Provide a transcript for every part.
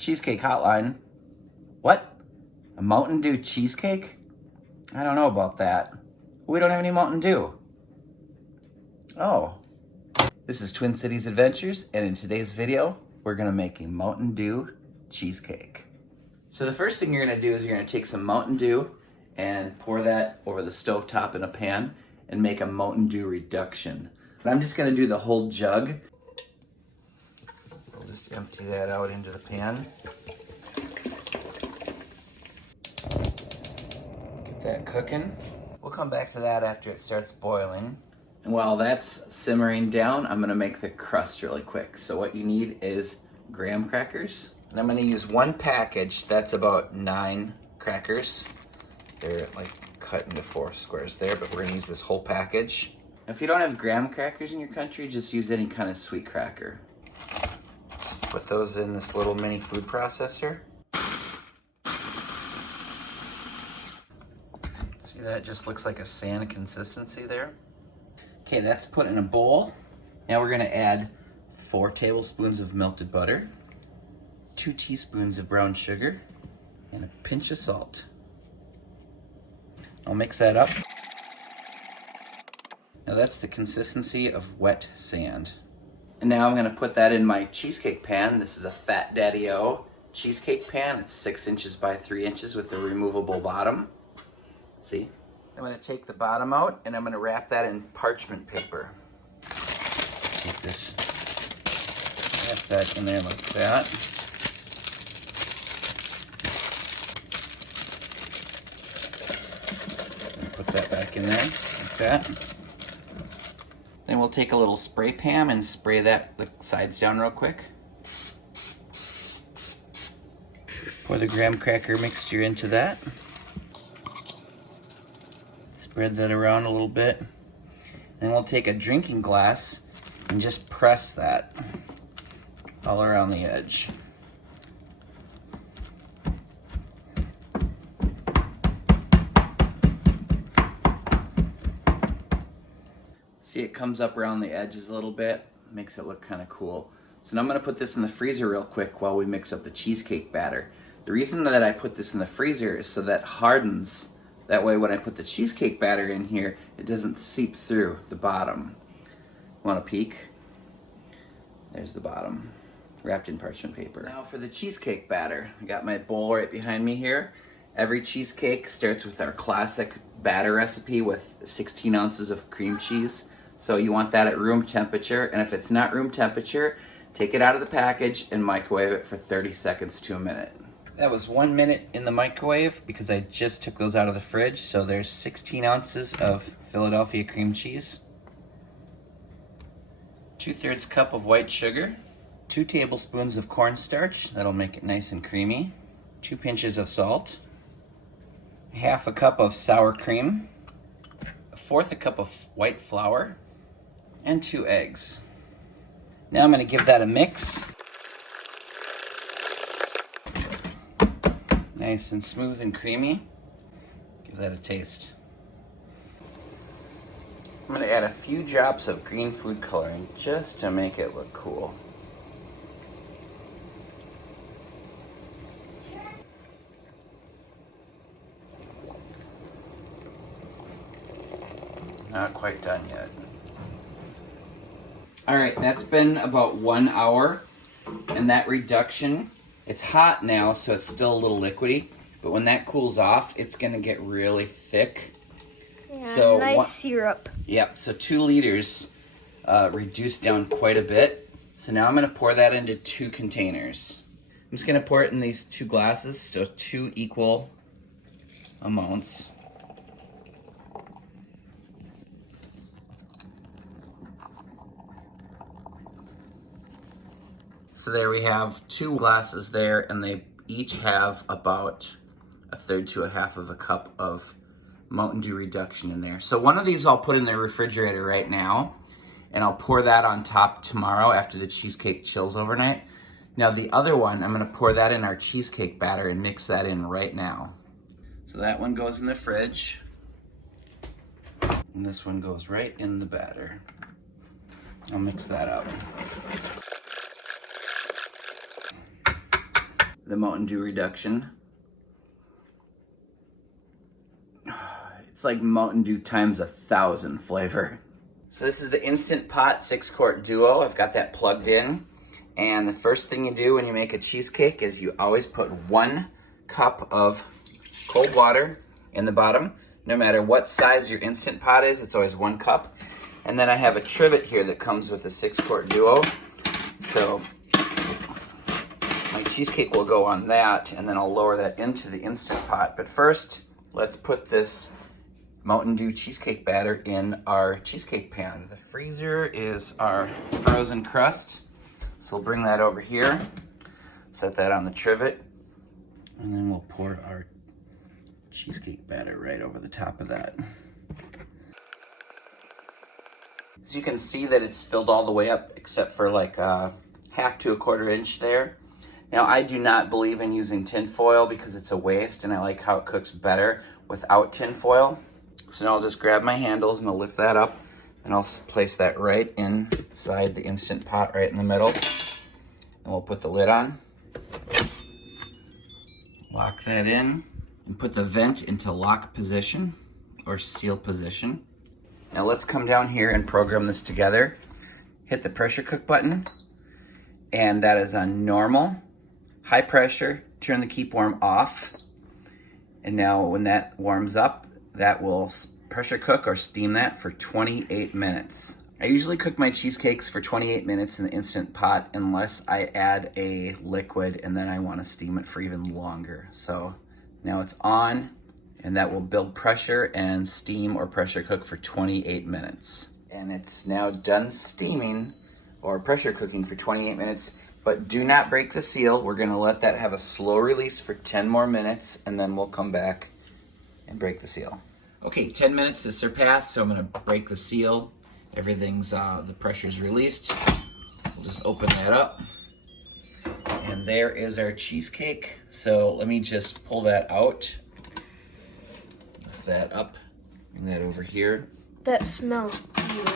Cheesecake hotline. What? A Mountain Dew cheesecake? I don't know about that. We don't have any Mountain Dew. Oh. This is Twin Cities Adventures, and in today's video, we're gonna make a Mountain Dew cheesecake. So the first thing you're gonna do is you're gonna take some Mountain Dew and pour that over the stovetop in a pan and make a Mountain Dew reduction. But I'm just gonna do the whole jug. We'll just empty that out into the pan. Get that cooking. We'll come back to that after it starts boiling. And while that's simmering down, I'm gonna make the crust really quick. So what you need is graham crackers. And I'm gonna use one package, that's about 9 crackers. They're like cut into 4 squares there, but we're gonna use this whole package. If you don't have graham crackers in your country, just use any kind of sweet cracker. Just put those in this little mini food processor. See, that just looks like a sand consistency there. Okay, that's put in a bowl. Now we're gonna add 4 tablespoons of melted butter, 2 teaspoons of brown sugar, and a pinch of salt. I'll mix that up. Now that's the consistency of wet sand. And now I'm gonna put that in my cheesecake pan. This is a Fat Daddy-O cheesecake pan. It's 6 inches by 3 inches with a removable bottom. See? I'm gonna take the bottom out and I'm gonna wrap that in parchment paper. Take this, wrap that in there like that. Put that back in there like that. Then we'll take a little spray pan and spray that the sides down real quick. Pour the graham cracker mixture into that. Spread that around a little bit. Then we'll take a drinking glass and just press that all around the edge. See, it comes up around the edges a little bit, makes it look kind of cool. So now I'm gonna put this in the freezer real quick while we mix up the cheesecake batter. The reason that I put this in the freezer is so that it hardens. That way when I put the cheesecake batter in here, it doesn't seep through the bottom. Want a peek? There's the bottom, wrapped in parchment paper. Now for the cheesecake batter. I got my bowl right behind me here. Every cheesecake starts with our classic batter recipe with 16 ounces of cream cheese. So you want that at room temperature, and if it's not room temperature, take it out of the package and microwave it for 30 seconds to a minute. That was 1 minute in the microwave because I just took those out of the fridge. So there's 16 ounces of Philadelphia cream cheese, 2/3 cup of white sugar, 2 tablespoons of cornstarch, that'll make it nice and creamy, 2 pinches of salt, 1/2 cup of sour cream, 1/4 cup of white flour, and 2 eggs. Now I'm gonna give that a mix. Nice and smooth and creamy. Give that a taste. I'm gonna add a few drops of green food coloring just to make it look cool. Not quite done yet. All right, that's been about 1 hour, and that reduction, it's hot now, so it's still a little liquidy, but when that cools off, it's gonna get really thick. Yeah, so nice syrup. Yep, so 2 liters reduced down quite a bit. So now I'm gonna pour that into 2 containers. I'm just gonna pour it in these 2 glasses, so 2 equal amounts. So there we have 2 glasses there, and they each have about 1/3 to 1/2 of a cup of Mountain Dew reduction in there. So one of these I'll put in the refrigerator right now, and I'll pour that on top tomorrow after the cheesecake chills overnight. Now the other one, I'm gonna pour that in our cheesecake batter and mix that in right now. So that one goes in the fridge, and this one goes right in the batter. I'll mix that up. the Mountain Dew reduction. It's like Mountain Dew times 1,000 flavor. So this is the Instant Pot 6-quart duo. I've got that plugged in. And the first thing you do when you make a cheesecake is you always put 1 cup of cold water in the bottom. No matter what size your Instant Pot is, it's always 1 cup. And then I have a trivet here that comes with the 6-quart duo. So my cheesecake will go on that, and then I'll lower that into the Instant Pot. But first, let's put this Mountain Dew cheesecake batter in our cheesecake pan. The freezer is our frozen crust. So we'll bring that over here, set that on the trivet, and then we'll pour our cheesecake batter right over the top of that. So you can see that it's filled all the way up except for like a 1/2 to 1/4 inch there. Now I do not believe in using tin foil because it's a waste, and I like how it cooks better without tin foil. So now I'll just grab my handles and I'll lift that up, and I'll place that right inside the Instant Pot right in the middle. And we'll put the lid on, lock that in, and put the vent into lock position or seal position. Now let's come down here and program this together. Hit the pressure cook button, and that is on normal. High pressure, turn the keep warm off. And now when that warms up, that will pressure cook or steam that for 28 minutes. I usually cook my cheesecakes for 28 minutes in the Instant Pot unless I add a liquid and then I want to steam it for even longer. So now it's on, and that will build pressure and steam or pressure cook for 28 minutes. And it's now done steaming or pressure cooking for 28 minutes, but do not break the seal. We're gonna let that have a slow release for 10 more minutes, and then we'll come back and break the seal. Okay, 10 minutes has surpassed, so I'm gonna break the seal. Everything's, the pressure's released. We'll just open that up. And there is our cheesecake. So let me just pull that out. Lift that up, bring that over here. That smells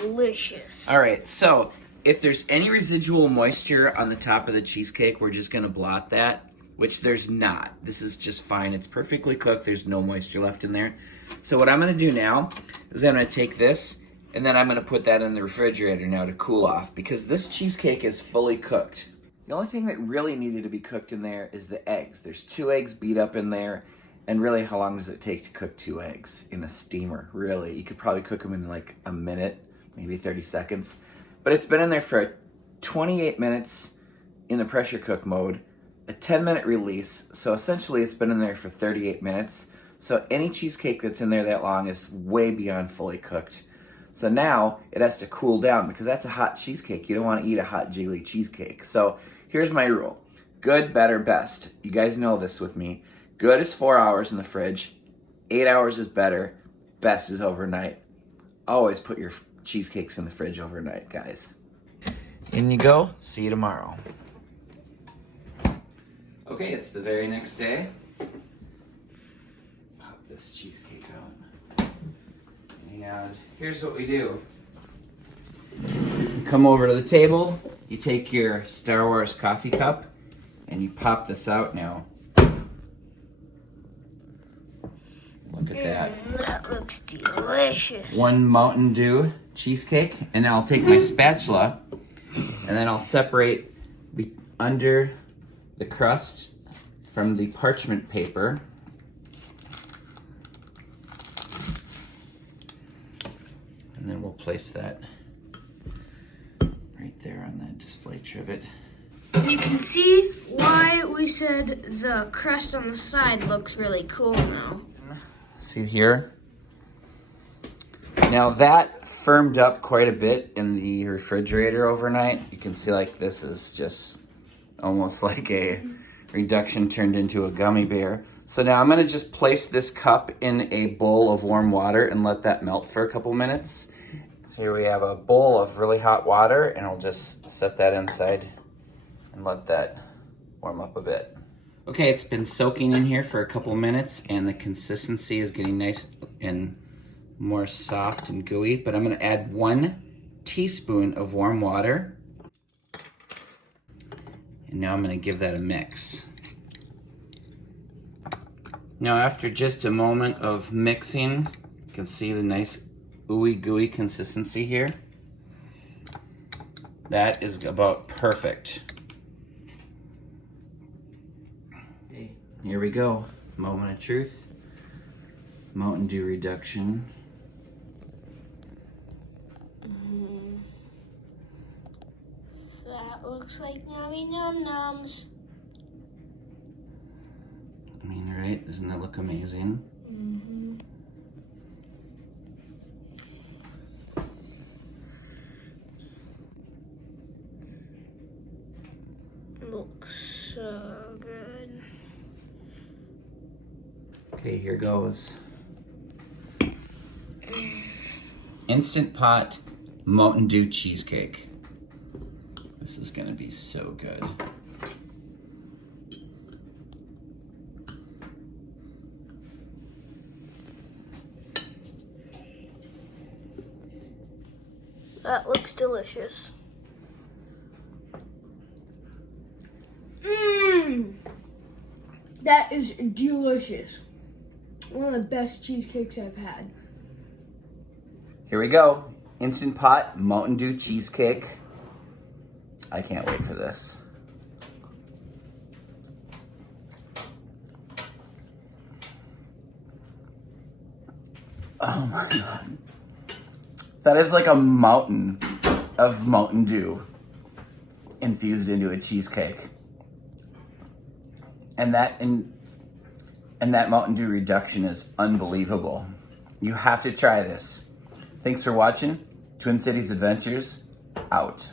delicious. All right, so if there's any residual moisture on the top of the cheesecake, we're just gonna blot that, which there's not. This is just fine. It's perfectly cooked. There's no moisture left in there. So what I'm gonna do now is I'm gonna take this, and then I'm gonna put that in the refrigerator now to cool off, because this cheesecake is fully cooked. The only thing that really needed to be cooked in there is the eggs. There's 2 eggs beat up in there, and really how long does it take to cook 2 eggs in a steamer? Really, you could probably cook them in like a minute, maybe 30 seconds. But it's been in there for 28 minutes in the pressure cook mode, a 10-minute release, so essentially it's been in there for 38 minutes. So any cheesecake that's in there that long is way beyond fully cooked. So now it has to cool down, because that's a hot cheesecake. You don't want to eat a hot, jiggly cheesecake. So here's my rule. Good, better, best. You guys know this with me. Good is 4 hours in the fridge. 8 hours is better. Best is overnight. Always put your cheesecakes in the fridge overnight, guys. In you go. See you tomorrow. Okay, it's the very next day. Pop this cheesecake out. And here's what we do. You come over to the table, you take your Star Wars coffee cup, and you pop this out now. Look at that. That looks delicious. 1 Mountain Dew cheesecake, and now I'll take my spatula, and then I'll separate under the crust from the parchment paper. And then we'll place that right there on the display trivet. You can see why we said the crust on the side looks really cool now. See here? Now that firmed up quite a bit in the refrigerator overnight. You can see like this is just almost like a reduction turned into a gummy bear. So now I'm gonna just place this cup in a bowl of warm water and let that melt for a couple minutes. So here we have a bowl of really hot water, and I'll just set that inside and let that warm up a bit. Okay, it's been soaking in here for a couple minutes, and the consistency is getting nice and more soft and gooey, but I'm gonna add 1 teaspoon of warm water. And now I'm gonna give that a mix. Now after just a moment of mixing, you can see the nice ooey gooey consistency here. That is about perfect. Okay, here we go. Moment of truth. Mountain Dew reduction. That looks like yummy num nums. I mean, right? Doesn't that look amazing? Mm-hmm. Looks so good. Okay, here goes. Instant Pot Mountain Dew cheesecake. This is gonna be so good. That looks delicious. Mmm! That is delicious. One of the best cheesecakes I've had. Here we go. Instant Pot Mountain Dew cheesecake. I can't wait for this. Oh my God. That is like a mountain of Mountain Dew infused into a cheesecake. And that Mountain Dew reduction is unbelievable. You have to try this. Thanks for watching. Twin Cities Adventures, out.